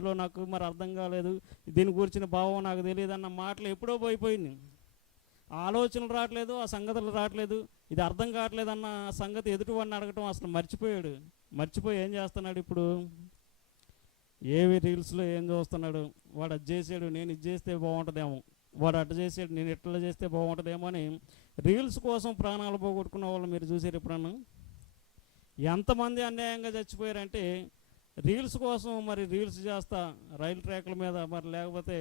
ఇందులో నాకు మరి అర్థం కాలేదు. దీని గురించిన భావం నాకు తెలియదు అన్న మాటలు ఎప్పుడో పోయిపోయింది ఆలోచనలు రావట్లేదు ఆ సంగతులు రావట్లేదు. ఇది అర్థం కావట్లేదు అన్న సంగతి ఎదుటివాడిని అడగటం అసలు మర్చిపోయాడు. మర్చిపోయి ఏం చేస్తున్నాడు ఇప్పుడు? ఏవి రీల్స్లో ఏం చూస్తున్నాడు? వాడు అది చేసాడు నేను ఇది చేస్తే బాగుంటుందేమో. వాడు అట్ట చేసాడు నేను ఇట్లా చేస్తే బాగుంటుందేమో అని రీల్స్ కోసం ప్రాణాలు పోగొట్టుకున్న వాళ్ళు మీరు చూసారు ఎప్పుడన్నా? ఎంతమంది అన్యాయంగా చచ్చిపోయారంటే రీల్స్ కోసం మరి రీల్స్ చేస్తా రైలు ట్రాక్ల మీద మరి లేకపోతే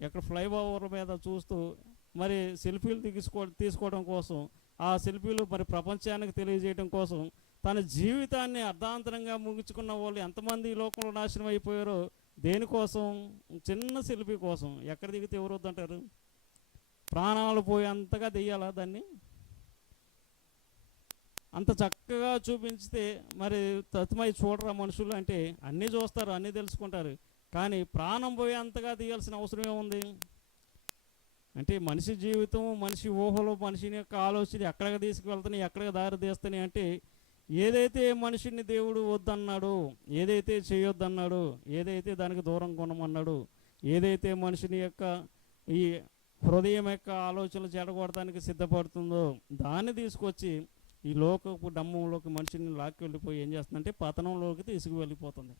ఎక్కడ ఫ్లైఓవర్ల మీద చూస్తూ మరి సెల్ఫీలు తీసుకో తీసుకోవడం కోసం ఆ సెల్ఫీలు మరి ప్రపంచానికి తెలియజేయడం కోసం తన జీవితాన్ని అర్ధాంతరంగా ముగించుకున్న వాళ్ళు ఎంతమంది ఈ లోకంలో నాశనం అయిపోయారో దేనికోసం? చిన్న సెల్ఫీ కోసం. ఎక్కడ దిగితే ఎవరు వద్దంటారు? ప్రాణాలు పోయేంతగా దెయ్యాలా దాన్ని? అంత చక్కగా చూపించితే మరి తత్మై చూడరా మనుషులు అంటే అన్నీ చూస్తారు అన్నీ తెలుసుకుంటారు. కానీ ప్రాణం పోయేంతగా తీయాల్సిన అవసరం ఏముంది? అంటే మనిషి జీవితం మనిషి ఊహలు మనిషిని యొక్క ఆలోచన ఎక్కడికి తీసుకువెళ్తున్నాయి ఎక్కడికి దారి తీస్తున్నాయి అంటే ఏదైతే మనిషిని దేవుడు వద్దన్నాడు ఏదైతే చేయొద్దన్నాడు ఏదైతే దానికి దూరం కొనమన్నాడు ఏదైతే మనిషిని యొక్క ఈ హృదయం యొక్క ఆలోచనలు చెడగొడటానికి సిద్ధపడుతుందో దాన్ని తీసుకొచ్చి ఈ లోకపు డమ్మంలోకి మనిషిని లాక్కి వెళ్ళిపోయి ఏం చేస్తుందంటే పతనంలోకి తీసుకు వెళ్ళిపోతుంది.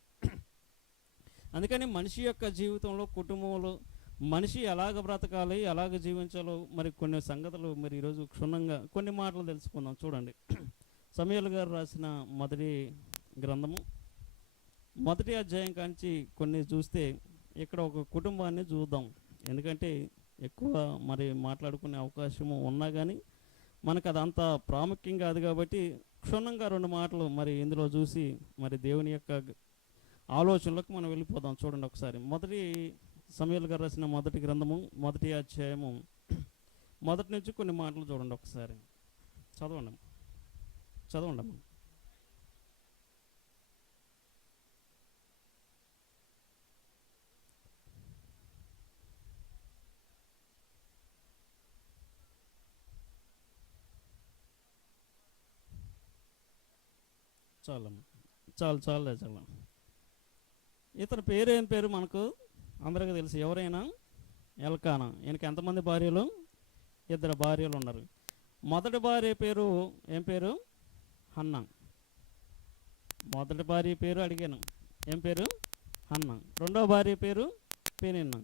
అందుకని మనిషి యొక్క జీవితంలో కుటుంబంలో మనిషి ఎలాగ బ్రతకాలి ఎలాగ జీవించాలో మరి కొన్ని సంగతులు మరి ఈరోజు క్షుణ్ణంగా కొన్ని మాటలు తెలుసుకుందాం. చూడండి. సమీల్ గారు రాసిన మొదటి గ్రంథము. మొదటి అధ్యాయం కాంచి కొన్ని చూస్తే ఇక్కడ ఒక కుటుంబాన్ని చూద్దాం. ఎందుకంటే ఎక్కువ మరి మాట్లాడుకునే అవకాశము ఉన్నా కానీ మనకు అంత ప్రాముఖ్యం కాదు కాబట్టి క్షుణ్ణంగా రెండు మాటలు మరి ఇందులో చూసి మరి దేవుని యొక్క ఆలోచనలకు మనం వెళ్ళిపోదాం. చూడండి ఒకసారి. మొదటి సమయాలు గారు రాసిన మొదటి గ్రంథము మొదటి అధ్యాయము. మొదటి నుంచి కొన్ని మాటలు చూడండి ఒకసారి. చదవండి. చదవండి చాలమ్మ చాలు చాలు చాలు ఇతని పేరు ఏం పేరు మనకు? అందరికీ తెలుసు. ఎవరైనా? ఎల్కానా. ఈయనకి ఎంతమంది భార్యలు? ఇద్దరు భార్యలు ఉన్నారు. మొదటి భార్య పేరు ఏం పేరు? హన్న. మొదటి భార్య పేరు అడిగాను. ఏం పేరు? హన్న. రెండో భార్య పేరు పెనిన్న.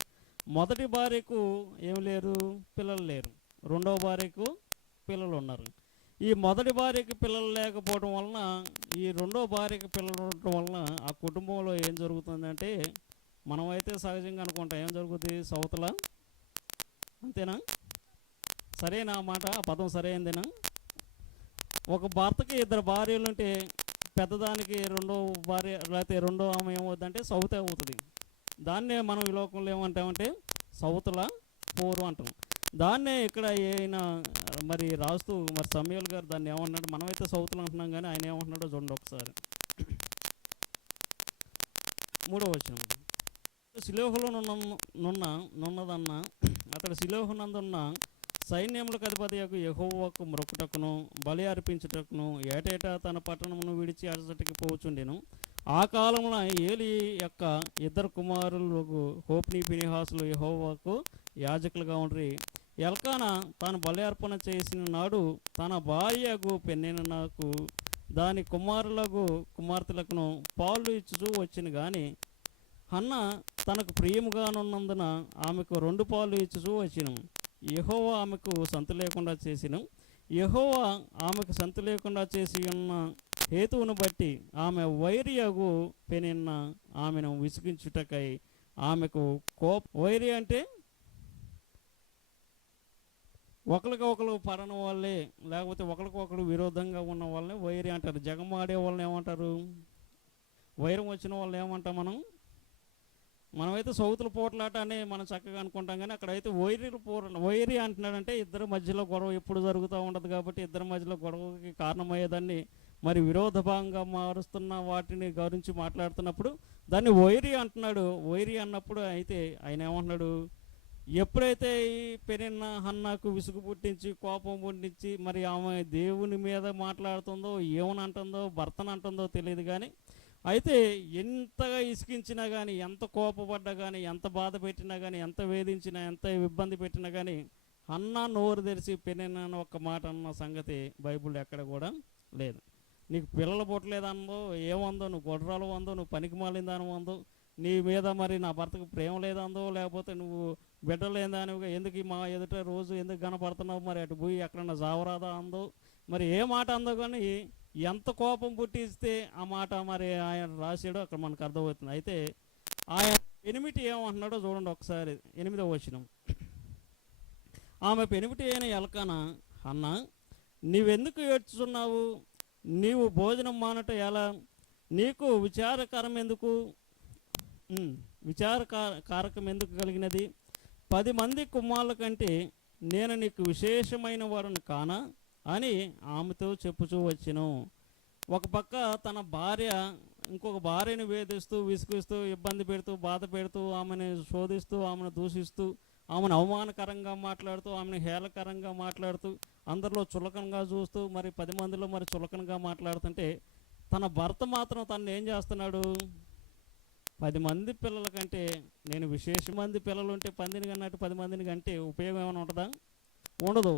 మొదటి భార్యకు ఏం లేరు? పిల్లలు లేరు. రెండవ భార్యకు పిల్లలు ఉన్నారు. ఈ మొదటి భార్యకి పిల్లలు లేకపోవడం వలన ఈ రెండో భార్యకి పిల్లలు ఉండటం వలన ఆ కుటుంబంలో ఏం జరుగుతుందంటే మనమైతే సహజంగా అనుకుంటాం ఏం జరుగుతుంది సౌతల? అంతేనా? సరేనా మాట? ఆ పదం సరైందేనా? ఒక భర్తకి ఇద్దరు భార్యలు ఉంటే పెద్దదానికి రెండో భార్య లేకపోతే రెండో ఆమె ఏమవుతుందంటే సౌత అవుతుంది. దాన్నే మనం ఈ లోకంలో ఏమంటామంటే సౌతుల పోరు అంటాం. దాన్నే ఇక్కడ ఈయన మరి రాస్తూ మరి సమయల్ గారు దాన్ని ఏమన్నాడు? మనమైతే సౌతులు అంటున్నాం కానీ ఆయన ఏమంటున్నాడో చూడండి ఒకసారి. మూడో వచనం. శిలోహలో నున్న నున్న నున్నదన్న అతడు శిలోహనందున్న సైన్యములకు అధిపతి యొక్క యహోవకు మొక్కుటకును బలి అర్పించుటకును ఏటేటా తన పట్టణమును విడిచి అడసటికి పోచుండెను. ఆ కాలంలో ఏలి యొక్క ఇద్దరు కుమారులకు హోప్ని పినిహాసులు యహోవాకు యాజకులుగా ఉండ్రి. ఎల్కాన తాను బలి అర్పణ చేసిన నాడు తన భార్యకు నాకు దాని కుమారులకు కుమార్తెలకును పాలు ఇచ్చుచూ వచ్చిన కానీ హన్న తనకు ప్రియముగానున్నందున ఆమెకు రెండు పాలు ఇచ్చుచూ వచ్చిన. యహోవా ఆమెకు సంత లేకుండా చేసిన. యహోవా ఆమెకు సంత లేకుండా చేసి ఉన్న హేతువును బట్టి ఆమె వైరియగు పెనిన్న ఆమెను విసిగించుటకై ఆమెకు కోప వైరి అంటే ఒకరికి ఒకరు పడన వాళ్ళే లేకపోతే ఒకరికొకరు విరోధంగా ఉన్న వాళ్ళే వైరి అంటారు. జగం ఆడే వాళ్ళని ఏమంటారు? వైరం వచ్చిన వాళ్ళు ఏమంటాం మనం? మనమైతే సౌతుల పోట్లాట అని మనం చక్కగా అనుకుంటాం కానీ అక్కడైతే వైరి పోర వైరి అంటున్నాడంటే ఇద్దరి మధ్యలో గొడవ ఎప్పుడు జరుగుతూ ఉండదు కాబట్టి ఇద్దరి మధ్యలో గొడవకి కారణమయ్యేదాన్ని. మరి విరోధ భాగంగా మారుస్తున్న వాటిని గురించి మాట్లాడుతున్నప్పుడు దాన్ని వైరి అంటున్నాడు. వైరి అన్నప్పుడు అయితే ఆయన ఏమంటున్నాడు? ఎప్పుడైతే ఈ పెరిన్న హన్నాకు విసుగు పుట్టించి కోపం పుట్టించి మరి ఆమె దేవుని మీద మాట్లాడుతుందో ఏమని అంటుందో భర్తను అంటుందో తెలియదు కానీ అయితే ఎంతగా ఇసికించినా కానీ ఎంత కోపపడ్డా కానీ ఎంత బాధ పెట్టినా కానీ ఎంత వేధించినా ఎంత ఇబ్బంది పెట్టినా కానీ అన్న నోరు తెరిచి పెనిన్న ఒక్క మాట అన్న సంగతి బైబిల్ ఎక్కడ కూడా లేదు. నీకు పిల్లలు పుట్టలేదన్నదో ఏమందో నువ్వు గొడ్రాలు అందో నువ్వు పనికి మాలిందాను అందో నీ మీద మరి నా భర్తకు ప్రేమ లేదందో లేకపోతే నువ్వు బిడ్డలేని లేదానివిగా ఎందుకు మా ఎదుట రోజు ఎందుకు కనపడుతున్నావు మరి అటు పోయి ఎక్కడన్నా జావరాదా అందో? మరి ఏ మాట అందో కానీ ఎంత కోపం పుట్టిస్తే ఆ మాట మరి ఆయన రాశాడో అక్కడ మనకు అర్థమవుతుంది. అయితే ఆయన ఎనిమిటి ఏమంటున్నాడో చూడండి ఒకసారి ఎనిమిదో వచనం. ఆమె పెనిమిటి అయిన ఎలకన అన్న నీవెందుకు ఏడ్చుతున్నావు నీవు భోజనం మానట ఎలా? నీకు విచారకరం ఎందుకు? ఉమ్, కారకం ఎందుకు కలిగినది? పది మంది కుమారుల కంటే నేను నీకు విశేషమైన వారిని కానా అని ఆమెతో చెప్పుచూ వచ్చెను. ఒక పక్క తన భార్య ఇంకొక భార్యను వేధిస్తూ విసిగిస్తూ ఇబ్బంది పెడుతూ బాధ పెడుతూ ఆమెను శోధిస్తూ ఆమెను దూషిస్తూ ఆమెను అవమానకరంగా మాట్లాడుతూ ఆమెను హేళకరంగా మాట్లాడుతూ అందరిలో చులకనగా చూస్తూ మరి పది మందిలో మరి చులకనగా మాట్లాడుతుంటే తన భర్త మాత్రం తను ఏం చేస్తున్నాడు? పది మంది పిల్లల కంటే నేను విశేష మంది పిల్లలు ఉంటే పందిని కన్నట్టు పది మందిని కంటే ఉపయోగం ఏమైనా ఉంటుందా? ఉండదు.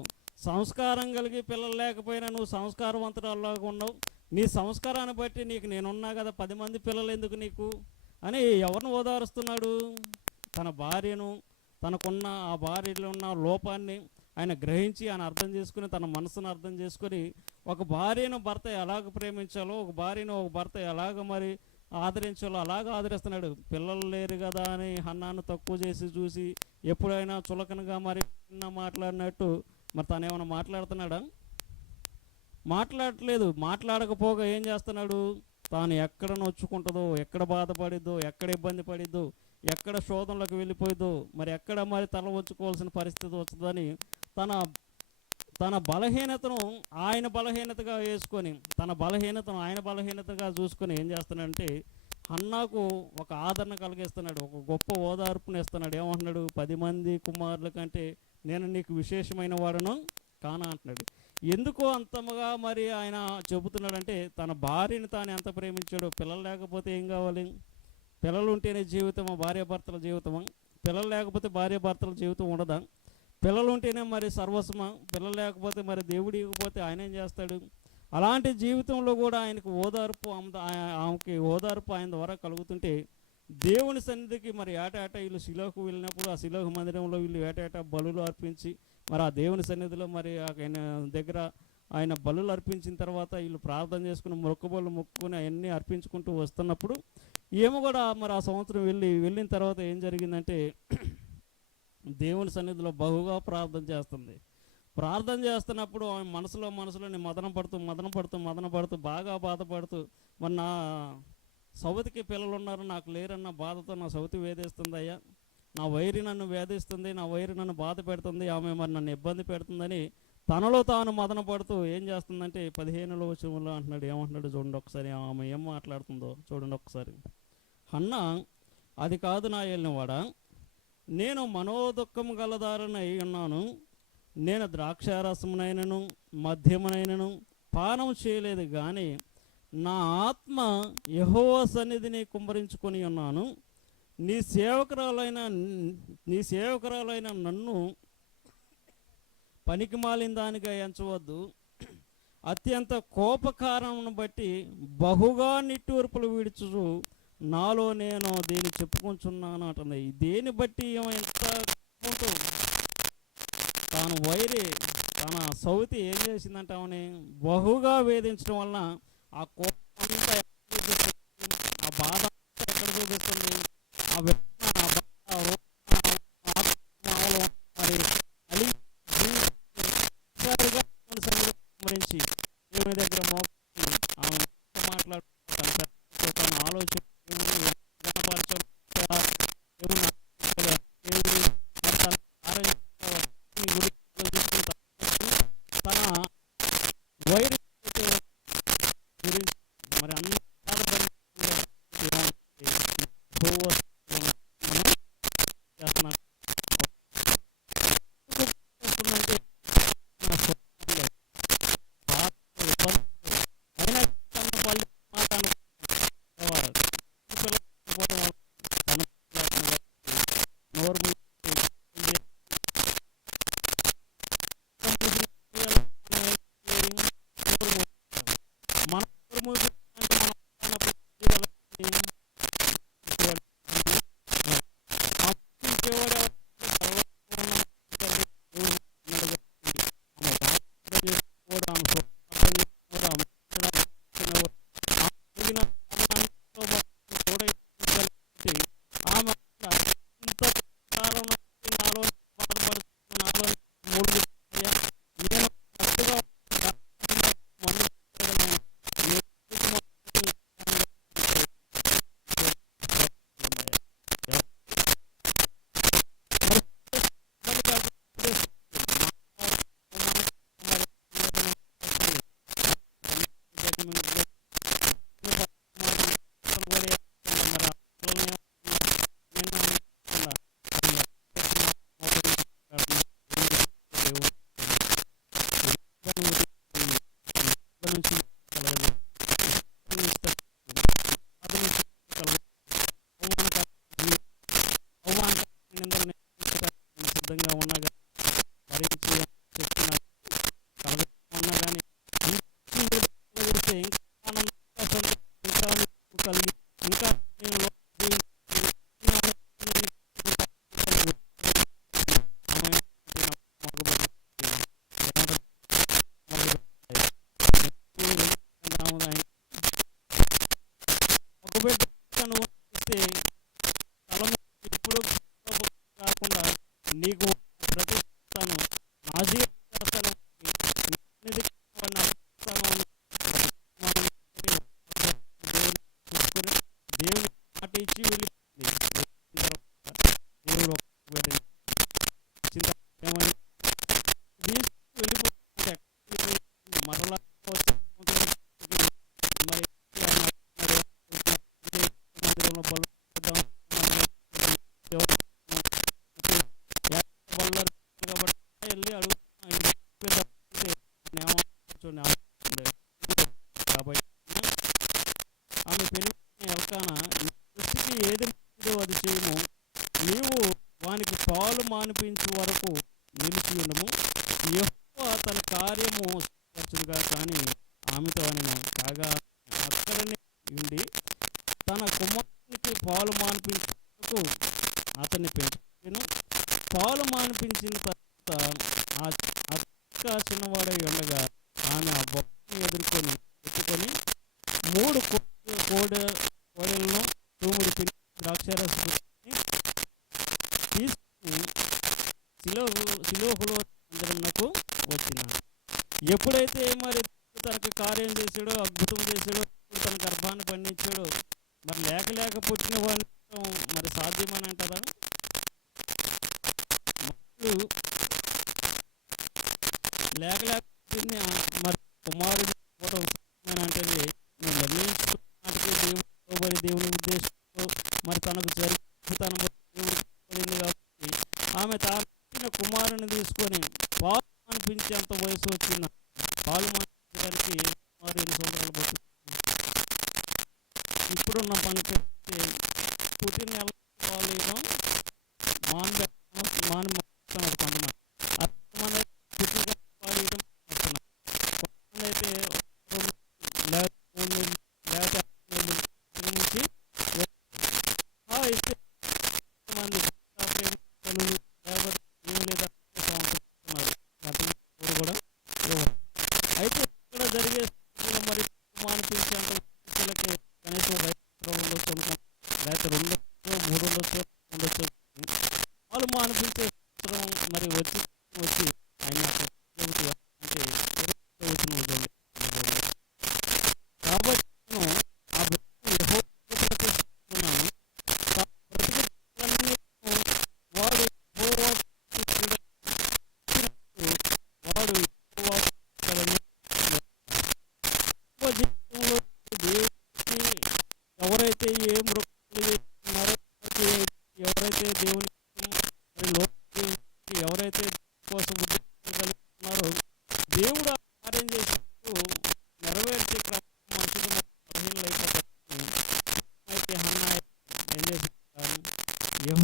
సంస్కారం కలిగి పిల్లలు లేకపోయినా నువ్వు సంస్కారవంతురాల్లాగా ఉన్నావు. నీ సంస్కారాన్ని బట్టి నీకు నేనున్నా కదా పది మంది పిల్లలు ఎందుకు నీకు? అని ఎవరిని ఓదారుస్తున్నాడు? తన భార్యను తనకున్న ఆ భార్యలో ఉన్న లోపాన్ని ఆయన గ్రహించి ఆయన అర్థం చేసుకుని తన మనసును అర్థం చేసుకొని ఒక భార్యను భర్త ఎలాగ ప్రేమించాలో ఒక భార్యను ఒక భర్త ఎలాగ మరి ఆదరించాలో అలాగ ఆదరిస్తున్నాడు. పిల్లలు లేరు కదా అని హన్నాను తక్కువ చేసి చూసి ఎప్పుడైనా చులకనగా మరి మాట్లాడినట్టు మరి తను ఏమైనా మాట్లాడుతున్నాడా? మాట్లాడట్లేదు. మాట్లాడకపోగా ఏం చేస్తున్నాడు? తాను ఎక్కడ నొచ్చుకుంటుందో ఎక్కడ బాధపడిద్దో ఎక్కడ ఇబ్బంది పడిద్దో ఎక్కడ శోధనలోకి వెళ్ళిపోయిద్దో మరి ఎక్కడ మరి తల వంచుకోవాల్సిన పరిస్థితి వస్తుందని తన తన బలహీనతను ఆయన బలహీనతగా వేసుకొని తన బలహీనతను ఆయన బలహీనతగా చూసుకొని ఏం చేస్తున్నాడంటే అన్నాకు ఒక ఆదరణ కలిగిస్తున్నాడు ఒక గొప్ప ఓదార్పుని ఇస్తున్నాడు ఏమంటున్నాడు? పది మంది కుమారుల కంటే నేను నీకు విశేషమైన వాడను కానా అంటున్నాడు. ఎందుకో అంతముగా మరి ఆయన చెబుతున్నాడంటే తన భార్యని తాను ఎంత ప్రేమించాడో పిల్లలు లేకపోతే ఏం కావాలి? పిల్లలు ఉంటేనే జీవితమా? భార్యాభర్తల జీవితమా? పిల్లలు లేకపోతే భార్యాభర్తల జీవితం ఉండదా? పిల్లలు ఉంటేనే మరి సర్వస్వం పిల్లలు లేకపోతే మరి దేవుడు ఇవ్వకపోతే ఆయన ఏం చేస్తాడు? అలాంటి జీవితంలో కూడా ఆయనకు ఓదార్పు ఆమెకి ఓదార్పు ఆయన ద్వారా కలుగుతుంటే దేవుని సన్నిధికి మరి ఏటాట వీళ్ళు శిలోకు వెళ్ళినప్పుడు ఆ శిలోక మందిరంలో వీళ్ళు ఏటాట బలులు అర్పించి మరి ఆ దేవుని సన్నిధిలో మరి ఆయన దగ్గర ఆయన బలులు అర్పించిన తర్వాత వీళ్ళు ప్రార్థన చేసుకుని మొక్కుబళ్ళు మొక్కుకొని అవన్నీ అర్పించుకుంటూ వస్తున్నప్పుడు ఏమో కూడా మరి ఆ సంవత్సరం వెళ్ళి వెళ్ళిన తర్వాత ఏం జరిగిందంటే దేవుని సన్నిధిలో బహుగా ప్రార్థన చేస్తుంది. ప్రార్థన చేస్తున్నప్పుడు ఆమె మనసులో మనసులోని మదన పడుతూ మదన పడుతూ మదన పడుతూ బాగా బాధపడుతూ మరి నా సౌతికి పిల్లలు ఉన్నారు నాకు లేరన్న బాధతో నా సౌతి వేధిస్తుంది అయ్యా. నా వైరి నన్ను వేధిస్తుంది నా వైరి నన్ను బాధ పెడుతుంది ఆమె మరి నన్ను ఇబ్బంది పెడుతుందని తనలో తాను మదన పడుతూ ఏం చేస్తుందంటే పదిహేనులో వచ్చంలో అంటున్నాడు ఏమంటున్నాడు చూడండి ఒకసారి ఆమె ఏం మాట్లాడుతుందో చూడండి ఒకసారి. అన్న అది కాదు నా ఏలినవాడా? నేను మనోదుఖం గలదారని అయి ఉన్నాను. నేను ద్రాక్షారసమునైనను మద్యమునైనను పానం చేయలేదు కానీ నా ఆత్మ యహోవ సన్నిధిని కుమ్మరించుకొని ఉన్నాను. నీ సేవకురాలైన నీ సేవకురాలైన నన్ను పనికి మాలిన దానిగా ఎంచవద్దు. అత్యంత కోపకారమును బట్టి బహుగా నిట్టూర్పులు విడుచు నాలో నేను దీన్ని చెప్పుకుంటున్నాను అంటుంది. దేని బట్టి ఎంత తాను వైరి తన సౌతి ఏం చేసిందంటే ఆమెని? బహుగా వేధించడం వలన ఆ కోపం అంతా ఎక్కడ చూపిస్తుంది? ఆ బాధ అంతా ఎక్కడ చూపిస్తుంది ఆ వేదన, ఆ బాధ, ఆ రోదన, ఆ ఆత్మలో మరి అలిగి ఒక్కసారిగా దేవుని సన్నిధిలో కుమ్మరించి దేవుని దగ్గర మోపి ఆమె మాట్లాడు తన చర్చతో తన ఆలోచన దేవుని గణపరచాలి. దేవుని ఆరాధించాలి. దేవుని మరి తన ఆరాధించాలి. దేవుని గురించి ఆలోచించి తన వైరి think women మరి లేక లేక పుట్టిన వాళ్ళు మరి సాధ్యమని అంటారా లేక లేకపోతే మరి కుమారుడు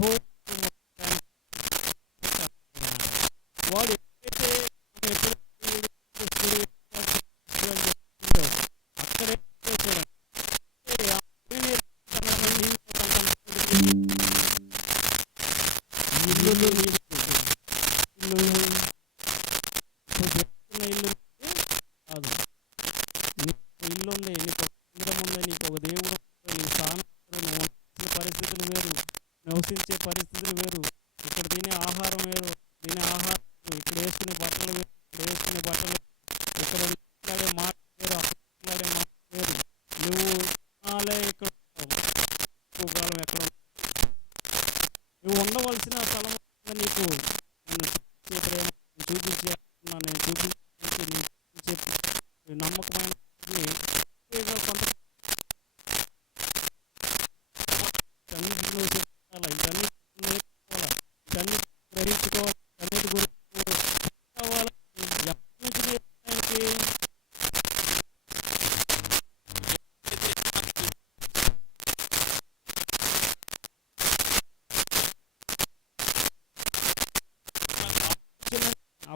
more what is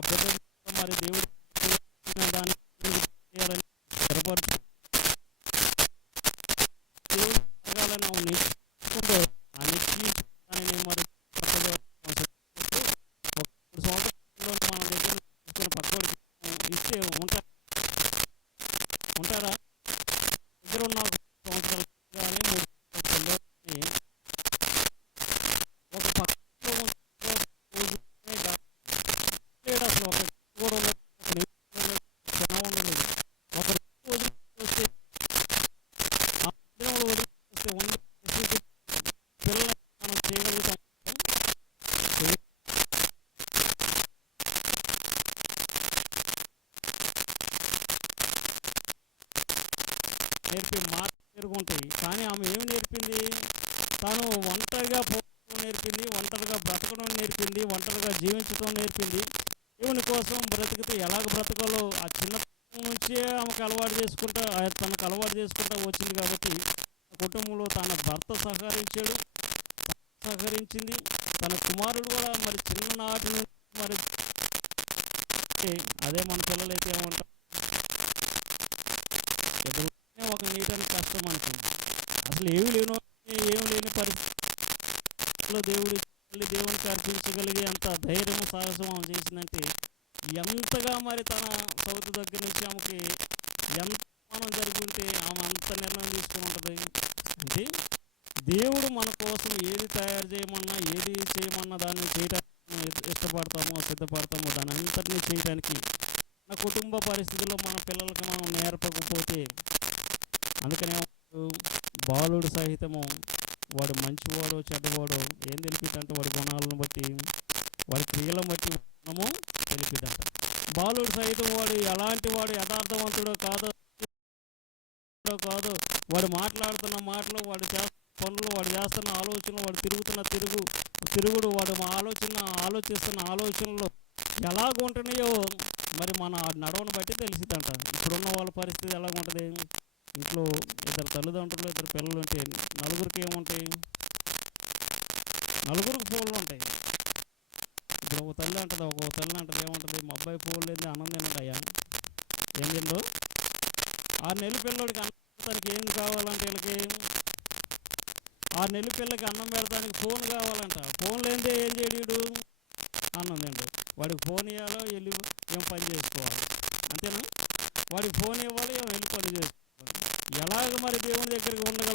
అభ్యర్థన మరి దేవుడు తనకు అలవాటు చేసుకుంటూ వచ్చింది కాబట్టి కుటుంబంలో తన భర్త సహకరించాడు. సహకరించింది. తన కుమారుడు కూడా మరి చిన్ననాటి నుంచి మరి అదే మన పిల్లలైతే ఏమంటారు? ఎదురునే ఒక నీటని కష్టం అనుకుంది. అసలు ఏమి లేను ఏమి లేని పరిస్థితిలో దేవుడు దేవునికి అర్పించగలిగే అంత ధైర్యం సాహసం ఆమె చేసిందంటే ఎంతగా మరి తన సౌత్ దగ్గర నుంచి ఆమెకి ఎంత మనం జరుగుంటే ఆమె అంత నిర్ణయం తీసుకుని ఉంటుంది. అంటే దేవుడు మన కోసం ఏది తయారు చేయమన్నా ఏది చేయమన్నా దాన్ని చేయడానికి ఇష్టపడతామో సిద్ధపడతామో దాని అంతటినీ చేయడానికి మన కుటుంబ పరిస్థితుల్లో మన పిల్లలకి మనం నేర్పకపోతే అందుకనే బాలుడు సహితము వాడు మంచివాడో చెడ్డవాడో ఏం తెలిపిద్దంటే వాడి గుణాలను బట్టి వాడి క్రియలను బట్టి మనము తెలిపిద్దంట. బాలుడు సహితం వాడు ఎలాంటి వాడు యథార్థవంతుడో కాదో కాదు వాడు మాట్లాడుతున్న మాటలు వాడు చేస్తున్న పనులు వాడు చేస్తున్న ఆలోచనలు వాడు తిరుగుతున్న తిరుగు తిరుగుడు వాడు మా ఆలోచన ఆలోచిస్తున్న ఆలోచనలు ఎలాగుంటున్నాయో మరి మన నడవను బట్టి తెలిసిందంట ఇప్పుడున్న వాళ్ళ పరిస్థితి ఎలాగుంటుంది ఇంట్లో ఇద్దరు తల్లిదండ్రులు ఇద్దరు పిల్లలు ఉంటే నలుగురికి ఏముంటాయి? నలుగురికి ఫోన్లు ఉంటాయి. ఇప్పుడు ఒక తల్లి అంటది ఒక తల్లి అంటది ఏమంటది? మా అబ్బాయి ఫోన్ లేదు అన్నం తినడు అయ్యా ఏం తిందో ఆరు నెలల పిల్లడికి అన్నం పెడతానికి ఏం కావాలంటే వీళ్ళకి? ఆరు నెలల పిల్లకి అన్నం పెడతానికి ఫోన్ కావాలంట. ఫోన్ లేదే ఏం చేయడు అన్నం తింటాడు వాడికి ఫోన్ ఇవ్వాలో వెళ్ళి ఏం పని చేసుకోవాలి? అంతేనా? వాడికి ఫోన్ ఇవ్వాలి ఏం వెళ్ళి పని చేసుకోవాలి? ఎలాగ మరి దేవుని దగ్గరికి ఉండగలరు